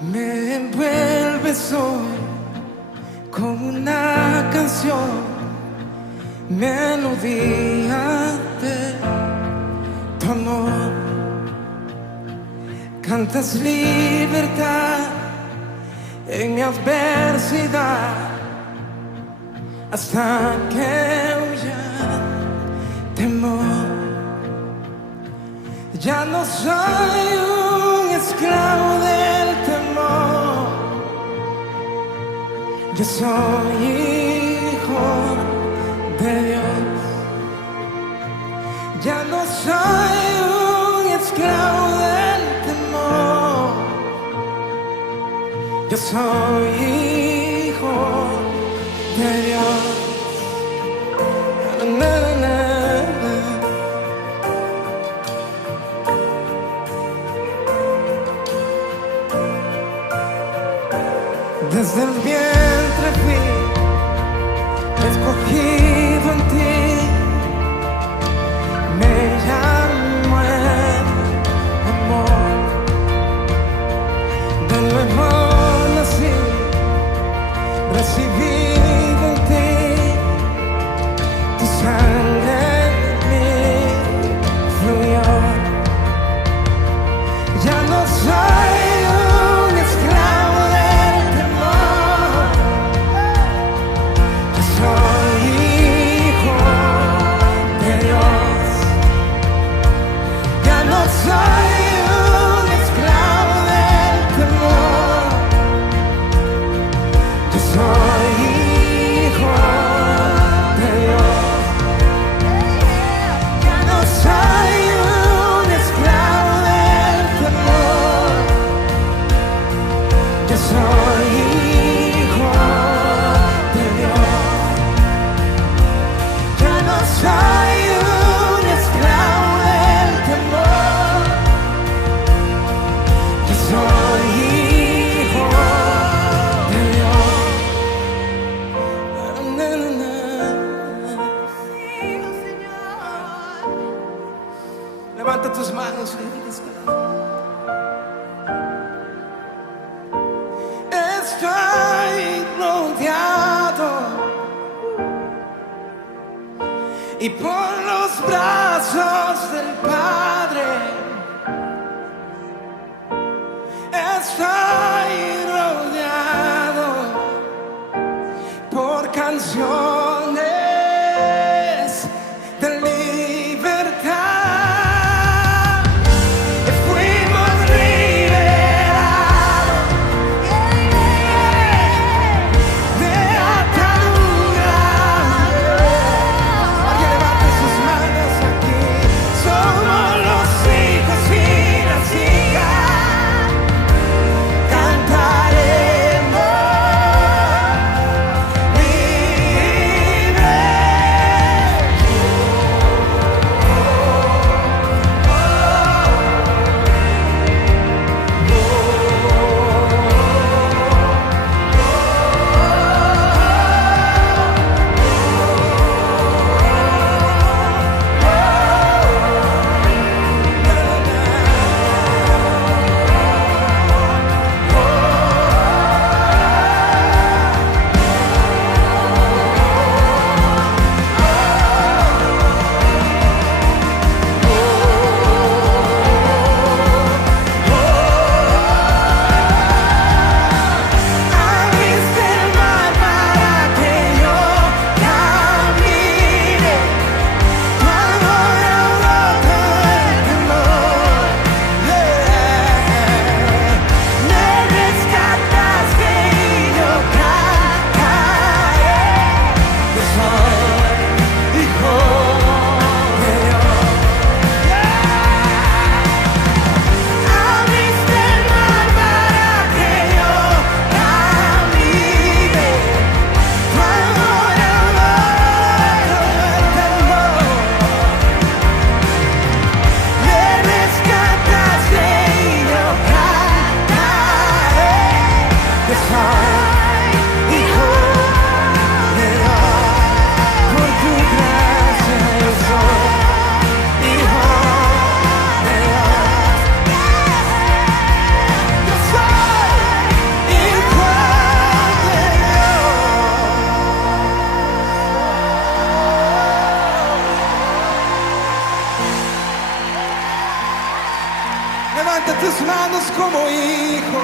Me envuelves hoy como una canción, melodía de tu amor. Cantas libertad en mi adversidad hasta que huya temor. Ya no soy un esclavo del temor, yo soy hijo de Dios. Ya no soy un esclavo del temor, yo soy hijo de Dios. Na, na, na. Desde el vientre fui escogido en ti, me llamo el amor. De nuevo nací, recibido en ti, tu sangre en mí fluyó. Ya no soy un esclavo del temor, yo soy hijo de Dios. Ya no soy un esclavo del temor, yo soy hijo de Dios. Ya no soy un esclavo del temor, yo soy hijo de Dios. Ya no soy un esclavo del temor, yo soy hijo de Dios. Na, na, na. Levanta tus manos y diles que estoy rodeado y por los brazos del Padre estoy rodeado por canciones de libertad. Fuimos liberados de ataduras. Alguien levante sus manos aquí. Somos los hijos Levanta tus manos como hijo.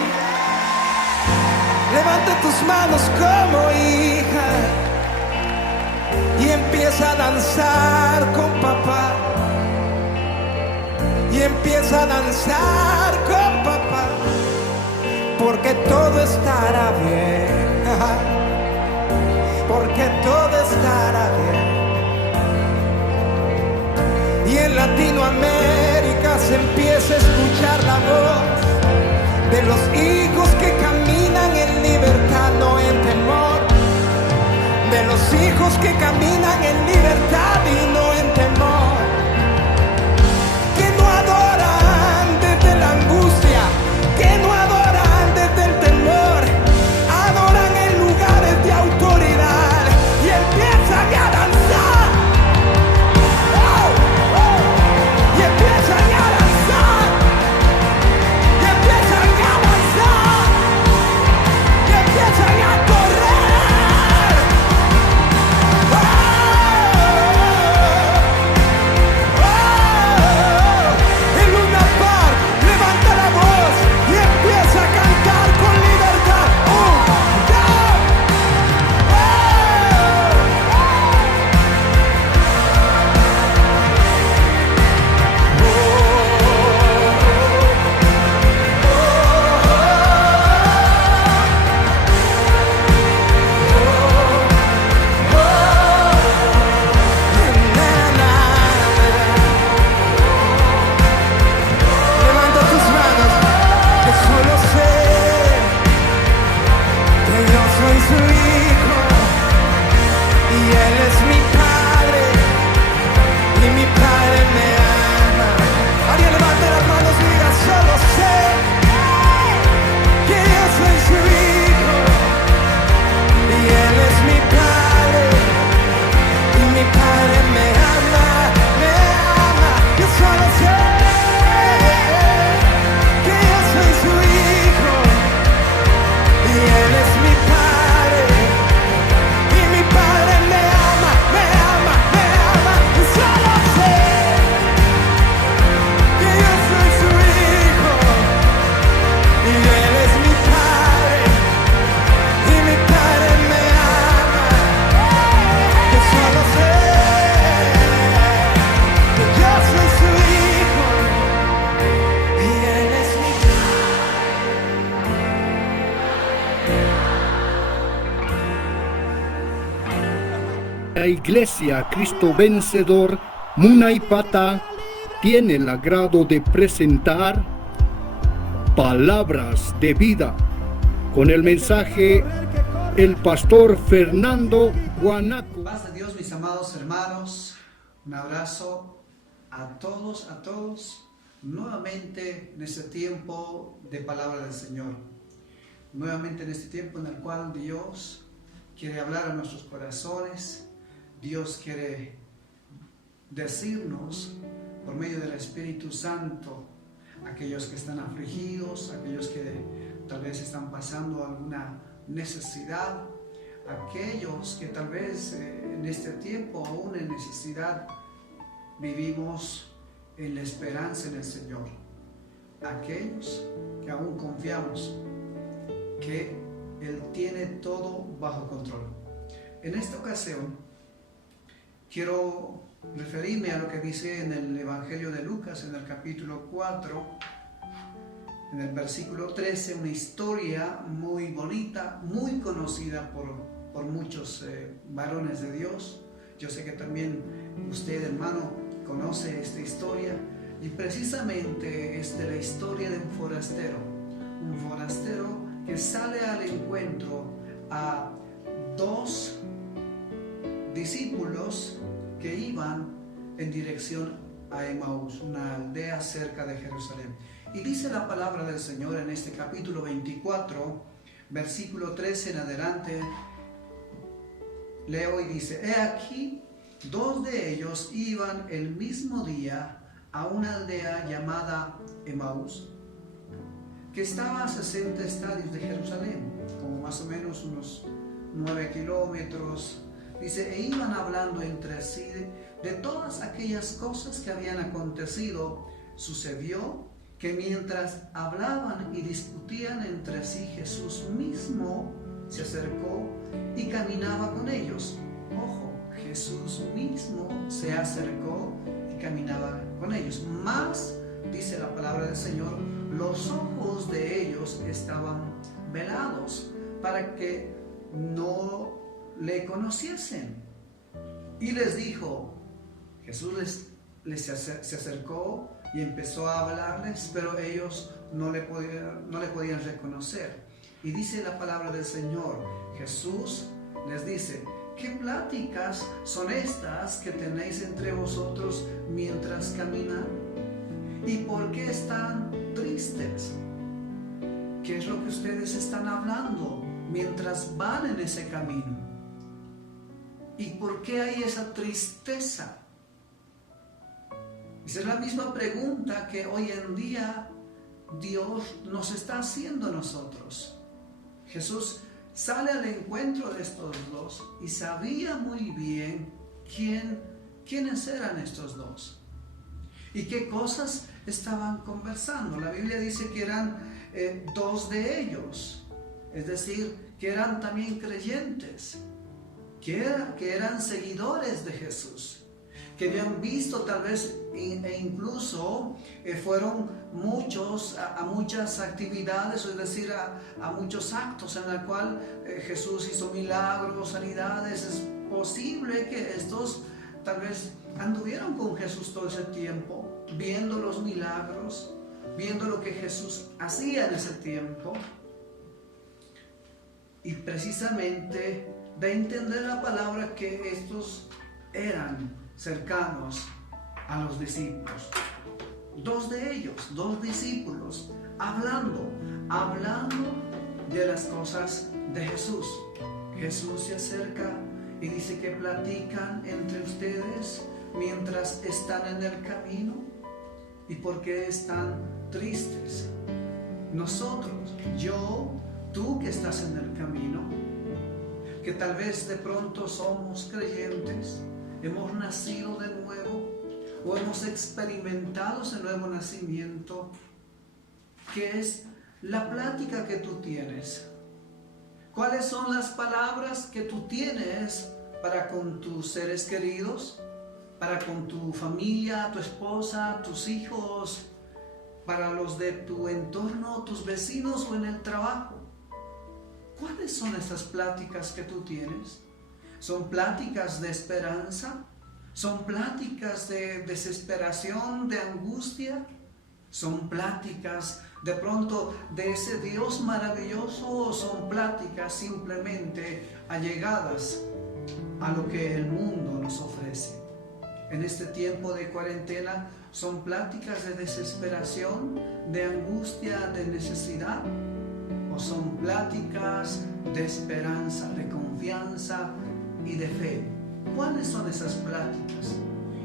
Levanta tus manos como hija. Y empieza a danzar con papá. Y empieza a danzar con papá. Porque todo estará bien. Porque todo estará bien. Y en Latinoamérica se empieza a escuchar la voz de los hijos que caminan en libertad, no en temor. De los hijos que caminan en libertad y no en temor. Que no adoran desde la angustia, que no adoran desde el temor. Adoran en lugares de autoridad y empiezan a danzar. Y empiezan a danzar. Y empiezan a danzar. Y empiezan a correr. En Luna Park levanta la voz y empieza a cantar con libertad. Levanta tus manos, que solo sé que yo soy su hijo y él es mi padre y mi padre me ama. Alguien levante las manos y diga: solo sé que yo soy su hijo y él es mi padre y mi padre me ama, me ama. Yo solo sé que yo soy su hijo y él es mi padre y mi padre me ama, me ama, me ama. Yo solo sé que yo soy su hijo y él es mi padre y mi padre me ama. Yo solo sé que yo soy su hijo y él es mi La Iglesia Cristo Vencedor Munaipata tiene el agrado de presentar Palabras de Vida con el mensaje el pastor Fernando Guanaco. Paz de Dios, mis amados hermanos, un abrazo a todos, nuevamente en este tiempo de palabra del Señor, nuevamente en este tiempo en el cual Dios quiere hablar a nuestros corazones. Dios quiere decirnos por medio del Espíritu Santo, aquellos que están afligidos, aquellos que tal vez están pasando alguna necesidad, aquellos que tal vez en este tiempo aún en necesidad vivimos en la esperanza en el Señor, aquellos que aún confiamos que Él tiene todo bajo control. En esta ocasión quiero referirme a lo que dice en el Evangelio de Lucas, en el capítulo 4, en el versículo 13, una historia muy bonita, muy conocida por muchos varones de Dios. Yo sé que también usted, hermano, conoce esta historia, y precisamente es de la historia de un forastero que sale al encuentro a dos discípulos que iban en dirección a Emaús, una aldea cerca de Jerusalén. Y dice la palabra del Señor en este capítulo 24, versículo 13 en adelante. Leo y dice: he aquí, dos de ellos iban el mismo día a una aldea llamada Emaús, que estaba a 60 estadios de Jerusalén, como más o menos unos 9 kilómetros. Dice: e iban hablando entre sí de todas aquellas cosas que habían acontecido. Sucedió que mientras hablaban y discutían entre sí, Jesús mismo se acercó y caminaba con ellos. Ojo, Jesús mismo se acercó y caminaba con ellos. Mas, dice la palabra del Señor, los ojos de ellos estaban velados para que no le conociesen. Y les dijo, Jesús se acercó y empezó a hablarles, pero ellos no le podían reconocer. Y dice la palabra del Señor, Jesús les dice, ¿qué pláticas son estas que tenéis entre vosotros mientras caminan? ¿Y por qué están tristes? ¿Qué es lo que ustedes están hablando mientras van en ese camino? ¿Y por qué hay esa tristeza? Esa es la misma pregunta que hoy en día Dios nos está haciendo a nosotros. Jesús sale al encuentro de estos dos y sabía muy bien quiénes eran estos dos y qué cosas estaban conversando. La Biblia dice que eran dos de ellos, es decir, que eran también creyentes, que eran seguidores de Jesús, que habían visto tal vez e incluso fueron a muchas actividades, es decir, a muchos actos en los cuales Jesús hizo milagros, sanidades. Es posible que estos tal vez anduvieron con Jesús todo ese tiempo, viendo los milagros, viendo lo que Jesús hacía en ese tiempo. Y precisamente da a entender la palabra que estos eran cercanos a los discípulos. Dos de ellos, dos discípulos, hablando de las cosas de Jesús. Jesús se acerca y dice que platican entre ustedes mientras están en el camino. ¿Y por qué están tristes? Nosotros, tú que estás en el camino, que tal vez de pronto somos creyentes, hemos nacido de nuevo o hemos experimentado ese nuevo nacimiento. ¿Qué es la plática que tú tienes? ¿Cuáles son las palabras que tú tienes para con tus seres queridos, para con tu familia, tu esposa, tus hijos, para los de tu entorno, tus vecinos o en el trabajo? ¿Cuáles son esas pláticas que tú tienes? ¿Son pláticas de esperanza? ¿Son pláticas de desesperación, de angustia? ¿Son pláticas de pronto de ese Dios maravilloso o son pláticas simplemente allegadas a lo que el mundo nos ofrece? En este tiempo de cuarentena, ¿son pláticas de desesperación, de angustia, de necesidad? ¿O son pláticas de esperanza, de confianza y de fe? ¿Cuáles son esas pláticas?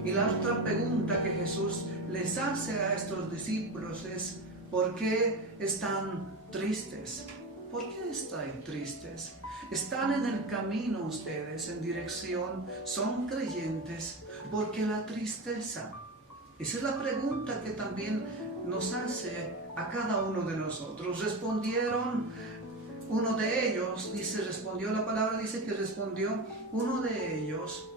Y la otra pregunta que Jesús les hace a estos discípulos es: ¿por qué están tristes? ¿Por qué están tristes? Están en el camino ustedes, en dirección, son creyentes. ¿Por qué la tristeza? Esa es la pregunta que también nos hace a cada uno de nosotros. Respondieron uno de ellos, la palabra dice que respondió uno de ellos,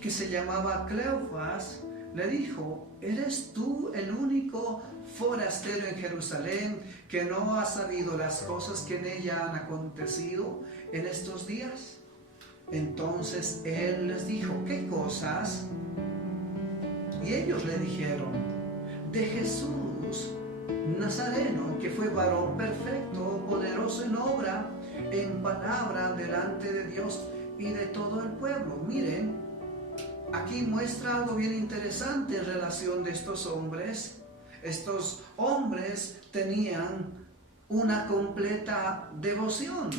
que se llamaba Cleofas, le dijo: ¿eres tú el único forastero en Jerusalén que no ha sabido las cosas que en ella han acontecido en estos días? Entonces él les dijo: ¿qué cosas? Y ellos le dijeron: de Jesús Nazareno, que fue varón perfecto, poderoso en obra, en palabra, delante de Dios y de todo el pueblo. Miren, aquí muestra algo bien interesante en relación de estos hombres. Estos hombres tenían una completa devoción,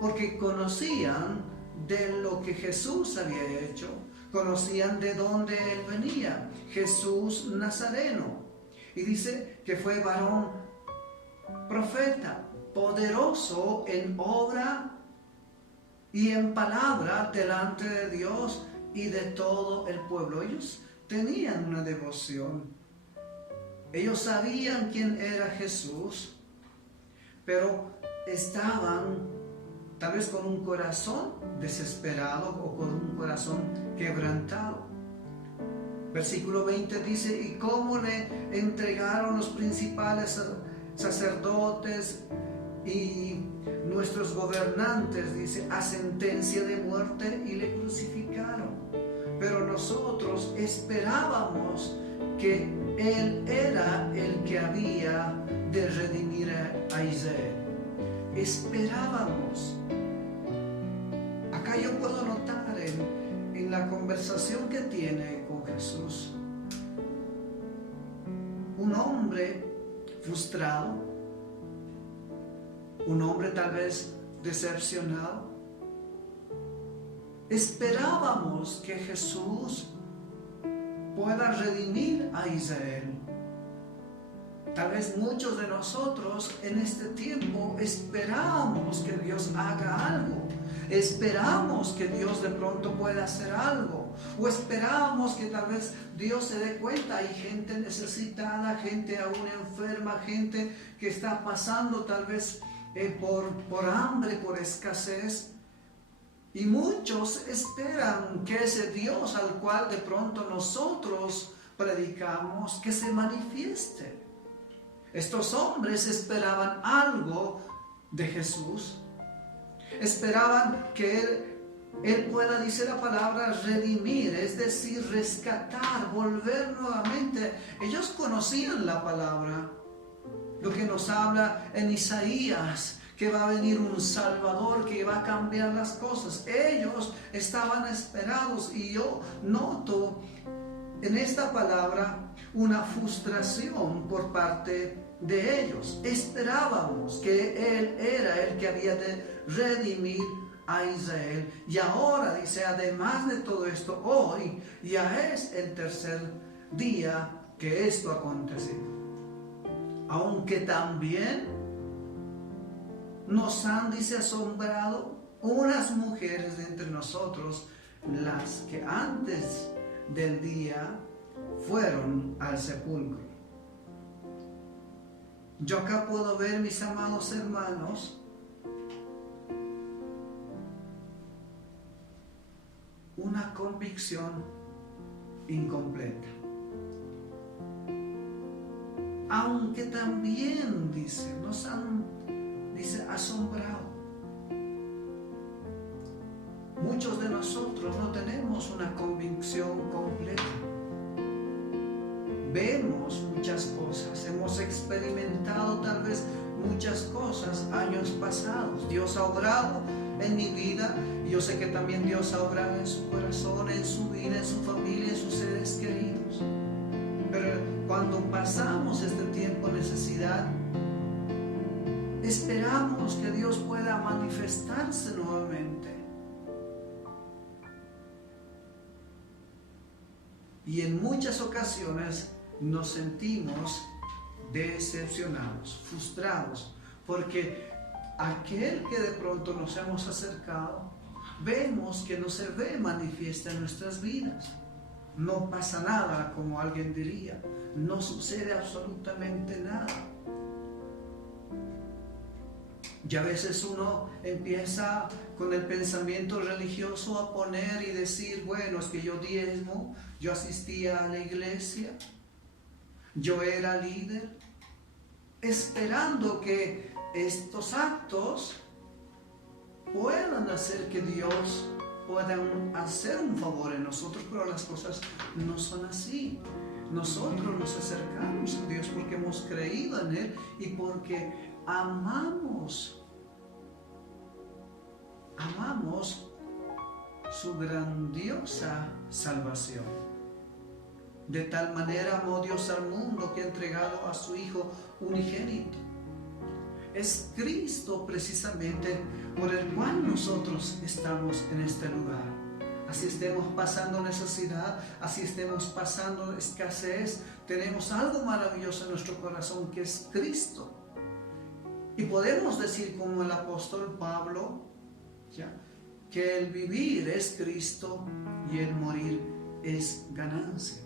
porque conocían de lo que Jesús había hecho, conocían de dónde Él venía, Jesús Nazareno. Y dice que fue varón profeta, poderoso en obra y en palabra delante de Dios y de todo el pueblo. Ellos tenían una devoción. Ellos sabían quién era Jesús, pero estaban tal vez con un corazón desesperado o con un corazón quebrantado. Versículo 20 dice, y cómo le entregaron los principales sacerdotes y nuestros gobernantes, dice, a sentencia de muerte y le crucificaron. Pero nosotros esperábamos que Él era el que había de redimir a Israel. Esperábamos. Acá yo puedo notar en la conversación que tiene con Jesús, un hombre frustrado, un hombre tal vez decepcionado. Esperábamos que Jesús pueda redimir a Israel. Tal vez muchos de nosotros en este tiempo esperamos que Dios haga algo. Esperamos que Dios de pronto pueda hacer algo. O esperamos que tal vez Dios se dé cuenta. Hay gente necesitada, gente aún enferma, gente que está pasando tal vez por hambre, por escasez. Y muchos esperan que ese Dios al cual de pronto nosotros predicamos, que se manifieste. Estos hombres esperaban algo de Jesús. Esperaban que Él pueda, dice la palabra, redimir, es decir, rescatar, volver nuevamente. Ellos conocían la palabra, lo que nos habla en Isaías, que va a venir un Salvador que va a cambiar las cosas. Ellos estaban esperados, y yo noto en esta palabra una frustración por parte de ellos. Esperábamos que Él era el que había de redimir a Israel, y ahora dice, además de todo esto, hoy ya es el tercer día que esto ha acontecido. Aunque también nos han, dice, asombrado unas mujeres de entre nosotros, las que antes del día fueron al sepulcro. Yo acá puedo ver, mis amados hermanos, una convicción incompleta. Aunque también, dice, nos han, dice, asombrado. Muchos de nosotros no tenemos una convicción completa. Vemos muchas cosas, hemos experimentado tal vez muchas cosas años pasados. Dios ha obrado en mi vida, y yo sé que también Dios ha obrado en su corazón, en su vida, en su familia, en sus seres queridos. Pero cuando pasamos este tiempo de necesidad, esperamos que Dios pueda manifestarse nuevamente. Y en muchas ocasiones nos sentimos decepcionados, frustrados, porque aquel que de pronto nos hemos acercado, vemos que no se ve manifiesta en nuestras vidas. No pasa nada, como alguien diría, no sucede absolutamente nada. Y a veces uno empieza con el pensamiento religioso a poner y decir, bueno, es que yo diezmo, yo asistía a la iglesia, yo era líder, esperando que estos actos puedan hacer que Dios pueda hacer un favor en nosotros, pero las cosas no son así. Nosotros nos acercamos a Dios porque hemos creído en Él y porque amamos su grandiosa salvación. De tal manera amó Dios al mundo que ha entregado a su Hijo unigénito. Es Cristo precisamente por el cual nosotros estamos en este lugar. Así estemos pasando necesidad, así estemos pasando escasez, tenemos algo maravilloso en nuestro corazón que es Cristo. Y podemos decir como el apóstol Pablo, que el vivir es Cristo y el morir es ganancia.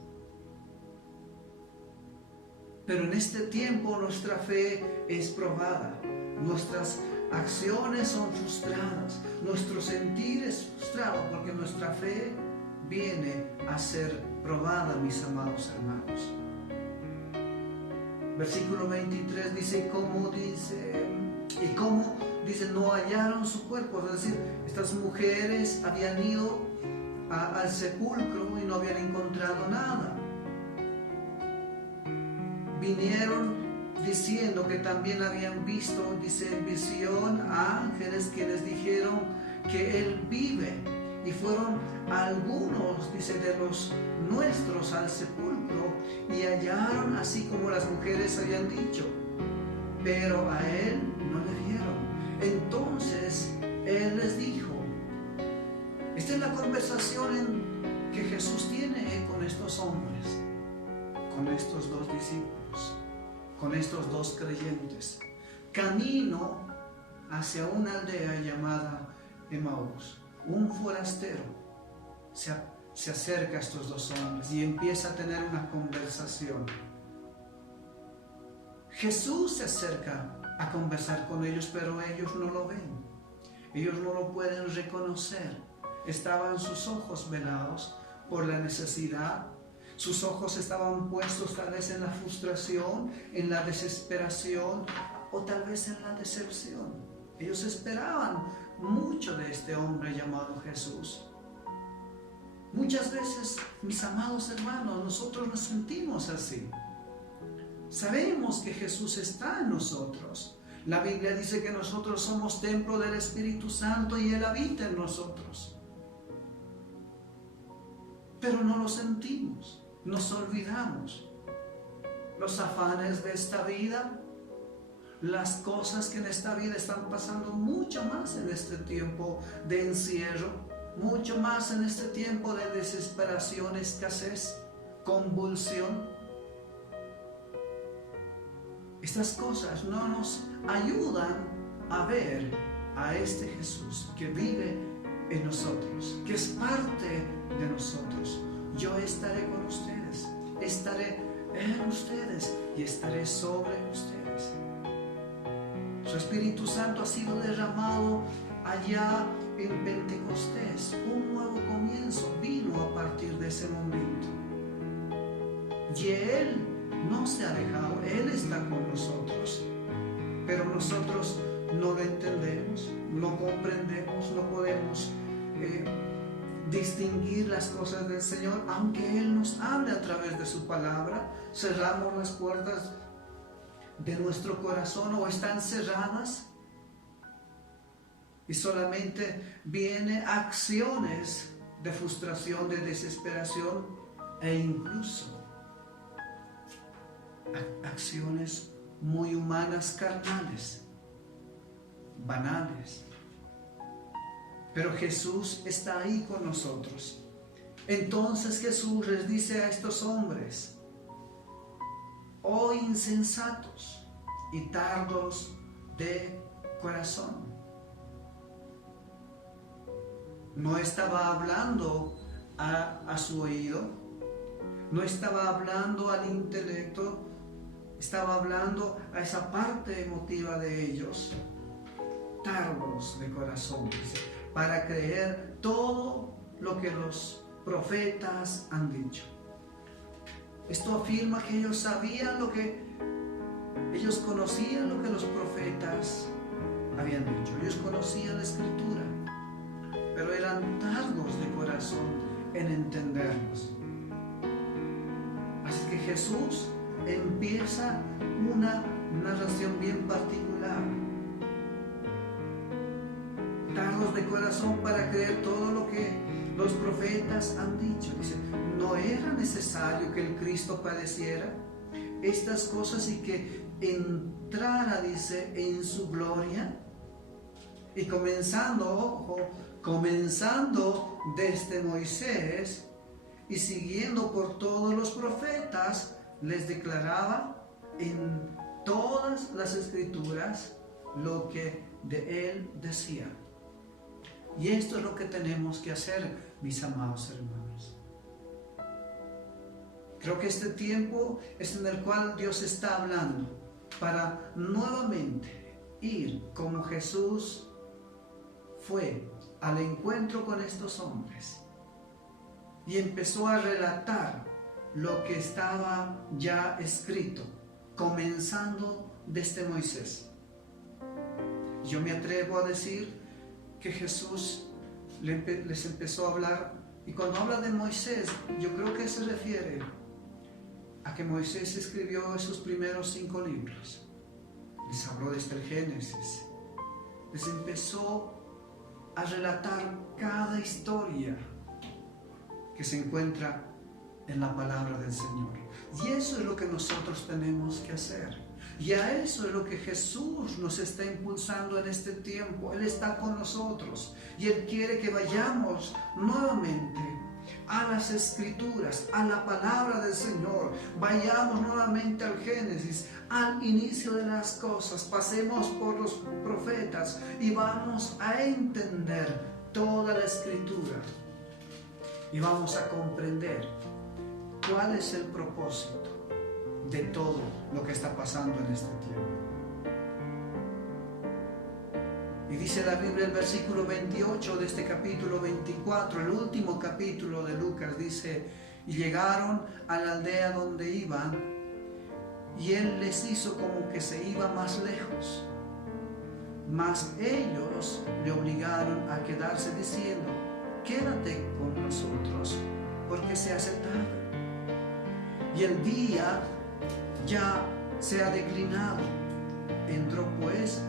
Pero en este tiempo nuestra fe es probada. Nuestras acciones son frustradas. Nuestro sentir es frustrado porque nuestra fe viene a ser probada, mis amados hermanos. Versículo 23 dice, ¿cómo dice? No hallaron su cuerpo. Es decir, estas mujeres habían ido al sepulcro y no habían encontrado nada. Vinieron diciendo que también habían visto, dice, en visión a ángeles que les dijeron que Él vive. Y fueron algunos, dice, de los nuestros al sepulcro y hallaron así como las mujeres habían dicho, pero a Él no le vieron. Entonces Él les dijo, esta es la conversación que Jesús tiene con estos hombres, con estos dos discípulos, con estos dos creyentes, camino hacia una aldea llamada Emaús. Un forastero se acerca a estos dos hombres y empieza a tener una conversación. Jesús se acerca a conversar con ellos, pero ellos no lo ven. Ellos no lo pueden reconocer. Estaban sus ojos velados por la necesidad. Sus ojos estaban puestos tal vez en la frustración, en la desesperación o tal vez en la decepción. Ellos esperaban mucho de este hombre llamado Jesús. Muchas veces, mis amados hermanos, nosotros nos sentimos así. Sabemos que Jesús está en nosotros. La Biblia dice que nosotros somos templo del Espíritu Santo y Él habita en nosotros. Pero no lo sentimos, nos olvidamos. Los afanes de esta vida, las cosas que en esta vida están pasando mucho más en este tiempo de encierro, mucho más en este tiempo de desesperación, escasez, convulsión. Estas cosas no nos ayudan a ver a este Jesús que vive en nosotros, que es parte de nosotros. Yo estaré con ustedes, estaré en ustedes y estaré sobre ustedes. Su Espíritu Santo ha sido derramado allá en Pentecostés. Un nuevo comienzo vino a partir de ese momento. Y Él no se ha alejado, Él está con nosotros. Pero nosotros no lo entendemos, no comprendemos, no podemos distinguir las cosas del Señor, aunque Él nos hable a través de su palabra. Cerramos las puertas de nuestro corazón o están cerradas y solamente vienen acciones de frustración, de desesperación e incluso acciones muy humanas, carnales, banales. Pero Jesús está ahí con nosotros. Entonces Jesús les dice a estos hombres: oh insensatos y tardos de corazón. No estaba hablando a su oído, no estaba hablando al intelecto, estaba hablando a esa parte emotiva de ellos. Tardos de corazón, dice, para creer todo lo que los profetas han dicho. Esto afirma que ellos sabían ellos conocían lo que los profetas habían dicho. Ellos conocían la Escritura, pero eran tardos de corazón en entenderlos. Así que Jesús empieza una narración bien particular. Tardos de corazón para creer todo lo que los profetas han dicho. Dice, ¿no era necesario que el Cristo padeciera estas cosas y que entrara, dice, en su gloria? Y comenzando desde Moisés y siguiendo por todos los profetas, les declaraba en todas las Escrituras lo que de él decía. Y esto es lo que tenemos que hacer, mis amados hermanos. Creo que este tiempo es en el cual Dios está hablando para nuevamente ir como Jesús fue al encuentro con estos hombres y empezó a relatar lo que estaba ya escrito, comenzando desde Moisés. Yo me atrevo a decir que Jesús les empezó a hablar, y cuando habla de Moisés, yo creo que se refiere a que Moisés escribió esos primeros 5 libros. Les habló desde el Génesis, les empezó a relatar cada historia que se encuentra en la palabra del Señor. Y eso es lo que nosotros tenemos que hacer. Y a eso es lo que Jesús nos está impulsando en este tiempo. Él está con nosotros y Él quiere que vayamos nuevamente a las Escrituras, a la palabra del Señor. Vayamos nuevamente al Génesis, al inicio de las cosas. Pasemos por los profetas y vamos a entender toda la Escritura. Y vamos a comprender cuál es el propósito de todo lo que está pasando en este tiempo. Y dice la Biblia, el versículo 28 de este capítulo 24, el último capítulo de Lucas, dice: y llegaron a la aldea donde iban, y Él les hizo como que se iba más lejos. Mas ellos le obligaron a quedarse diciendo: quédate con nosotros, porque se hace tarde. Y el día ya se ha declinado. Entró pues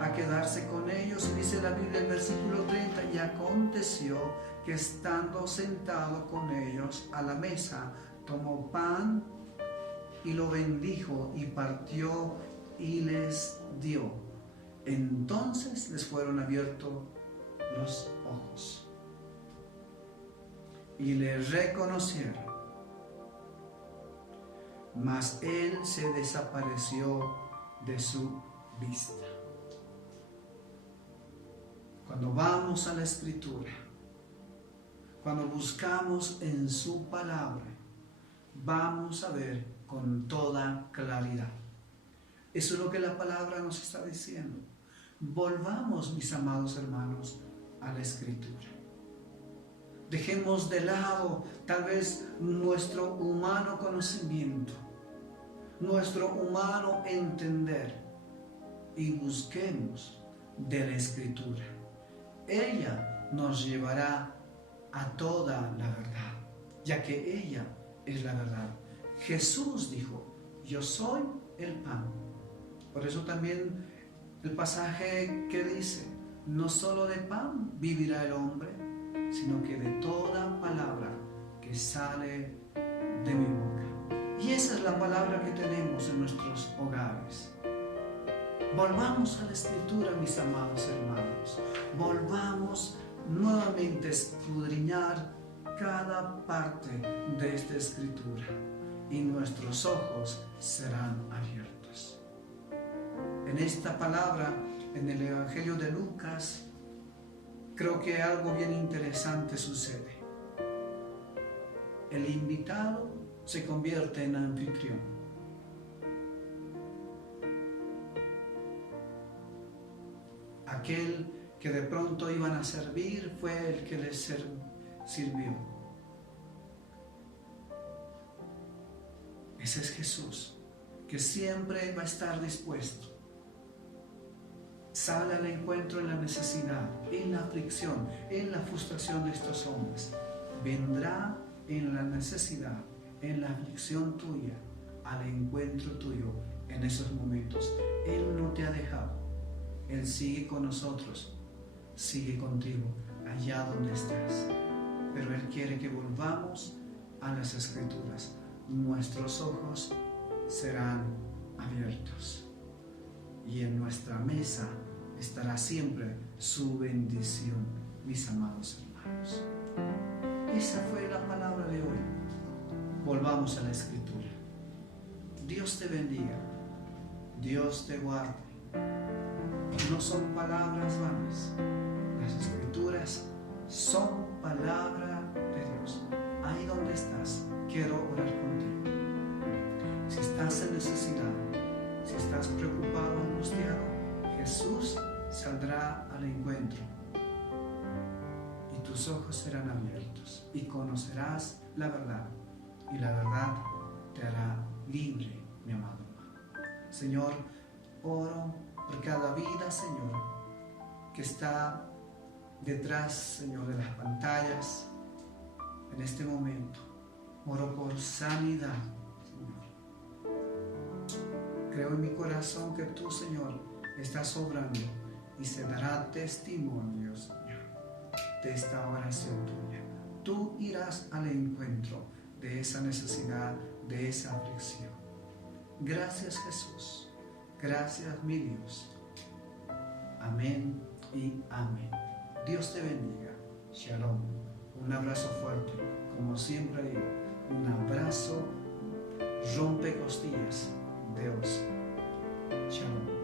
a quedarse con ellos, y dice la Biblia en versículo 30: y aconteció que estando sentado con ellos a la mesa, tomó pan y lo bendijo y partió y les dio. Entonces les fueron abiertos los ojos y le reconocieron. Mas Él se desapareció de su vista. Cuando vamos a la Escritura, cuando buscamos en su palabra, vamos a ver con toda claridad. Eso es lo que la palabra nos está diciendo. Volvamos, mis amados hermanos, a la Escritura. Dejemos de lado tal vez nuestro humano conocimiento, nuestro humano entender, y busquemos de la Escritura. Ella nos llevará a toda la verdad, ya que ella es la verdad. Jesús dijo: yo soy el pan. Por eso también el pasaje que dice: no solo de pan vivirá el hombre, sino que de toda palabra que sale de mi boca. Y esa es la palabra que tenemos en nuestros hogares. Volvamos a la Escritura, mis amados hermanos. Volvamos nuevamente a escudriñar cada parte de esta Escritura, y nuestros ojos serán abiertos. En esta palabra, en el Evangelio de Lucas, creo que algo bien interesante sucede. El invitado se convierte en anfitrión. Aquel que de pronto iban a servir fue el que les sirvió. Ese es Jesús, que siempre va a estar dispuesto. Sale al encuentro en la necesidad, en la aflicción, en la frustración de estos hombres. Vendrá en la necesidad, en la aflicción tuya, al encuentro tuyo en esos momentos. Él no te ha dejado. Él sigue con nosotros, sigue contigo allá donde estás. Pero Él quiere que volvamos a las Escrituras. Nuestros ojos serán abiertos y en nuestra mesa estará siempre su bendición, mis amados hermanos. Esa fue la palabra de hoy. Volvamos a la Escritura. Dios te bendiga, Dios te guarde. No son palabras vanas. Las Escrituras son palabra de Dios. Ahí donde estás, quiero orar contigo. Si estás en necesidad, si estás preocupado, angustiado, Jesús saldrá al encuentro y tus ojos serán abiertos y conocerás la verdad, y la verdad te hará libre, mi amado. Señor, oro por cada vida, Señor, que está detrás, Señor, de las pantallas en este momento. Oro por sanidad, Señor. Creo en mi corazón que tú, Señor, estás obrando y se dará testimonio, Señor, de esta oración tuya. Tú irás al encuentro de esa necesidad, de esa aflicción. Gracias, Jesús. Gracias, mi Dios. Amén y amén. Dios te bendiga. Shalom. Un abrazo fuerte. Como siempre digo, un abrazo rompe costillas. Dios. Shalom.